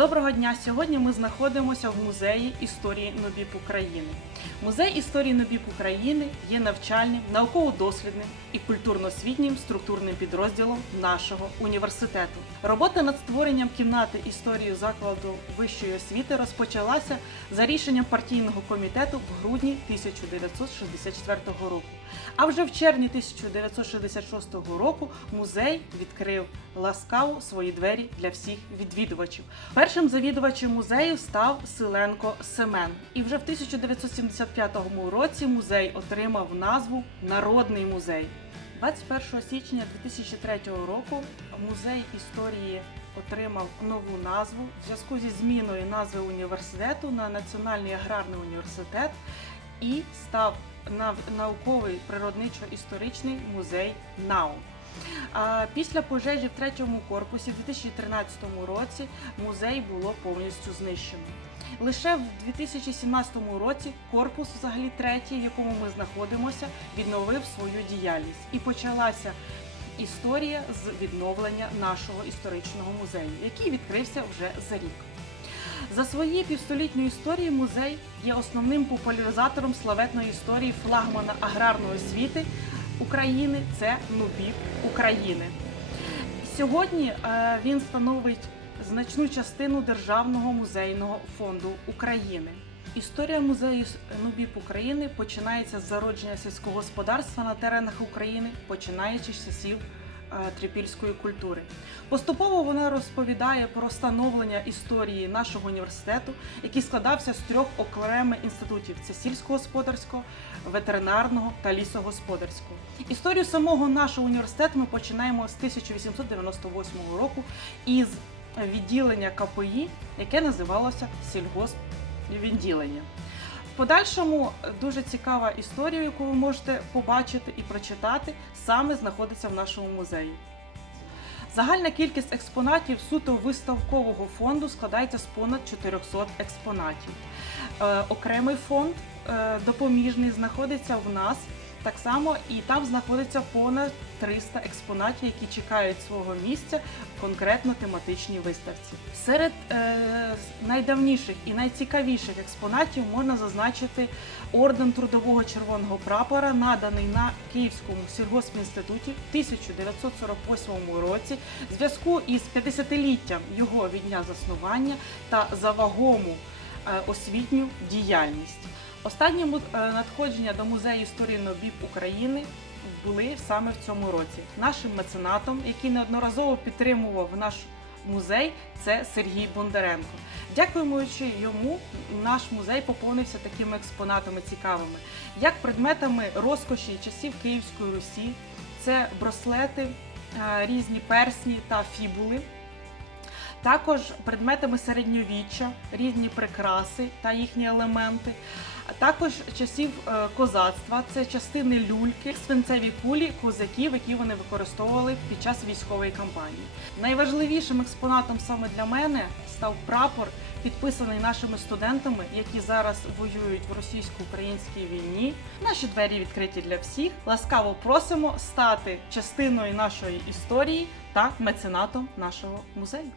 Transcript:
Доброго дня! Сьогодні ми знаходимося в музеї історії НОБІП України. Музей історії НОБІП України є навчальним, науково-дослідним і культурно-освітнім структурним підрозділом нашого університету. Робота над створенням кімнати історії закладу вищої освіти розпочалася за рішенням партійного комітету в грудні 1964 року. А вже в червні 1966 року музей відкрив ласкаво свої двері для всіх відвідувачів. Першим завідувачем музею став Силенко Семен. І вже в 1975 році музей отримав назву Народний музей. 21 січня 2003 року музей історії отримав нову назву в зв'язку зі зміною назви університету на Національний аграрний університет і став науковий природничо-історичний музей НАУ. Після пожежі в третьому корпусі в 2013 році музей було повністю знищено. Лише в 2017 році корпус, взагалі третій, в якому ми знаходимося, відновив свою діяльність і почалася історія з відновлення нашого історичного музею, який відкрився вже за рік. За свої півстолітньої історії музей є основним популяризатором славетної історії флагмана аграрної освіти України це нові України. Сьогодні е, він становить значну частину Державного музейного фонду України. Історія музею НУБІП України починається з зародження сільського господарства на теренах України, починаючи з часів трипільської культури. Поступово вона розповідає про становлення історії нашого університету, який складався з трьох окремих інститутів: це сільськогосподарського, ветеринарного та лісогосподарського. Історію самого нашого університету ми починаємо з 1898 року із відділення КПІ, яке називалося сільгоспвідділення. Подальшому дуже цікава історія, яку ви можете побачити і прочитати, саме знаходиться в нашому музеї. Загальна кількість експонатів суто виставкового фонду складається з понад 400 експонатів. Е, окремий фонд е, допоміжний знаходиться в нас так само, і там знаходиться понад 300 експонатів, які чекають свого місця в конкретно тематичній виставці. Серед е, найдавніших і найцікавіших експонатів можна зазначити орден трудового червоного прапора, наданий на Київському сільгоспінституті в 1948 році в зв'язку із 50-літтям його від дня заснування та за вагому е, освітню діяльність. Останні е, надходження до музею історії НОБІП України були саме в цьому році. Нашим меценатом, який неодноразово підтримував наш музей, це Сергій Бондаренко. Дякуючи йому, наш музей поповнився такими експонатами цікавими, як предметами розкоші часів Київської Русі, це браслети, е, різні персні та фібули. Також предметами середньовіччя, різні прикраси та їхні елементи. Також часів е, козацтва, це частини люльки, свинцеві кулі козаків, які вони використовували під час військової кампанії. Найважливішим експонатом саме для мене став прапор, підписаний нашими студентами, які зараз воюють в російсько-українській війні. Наші двері відкриті для всіх. Ласкаво просимо стати частиною нашої історії та меценатом нашого музею.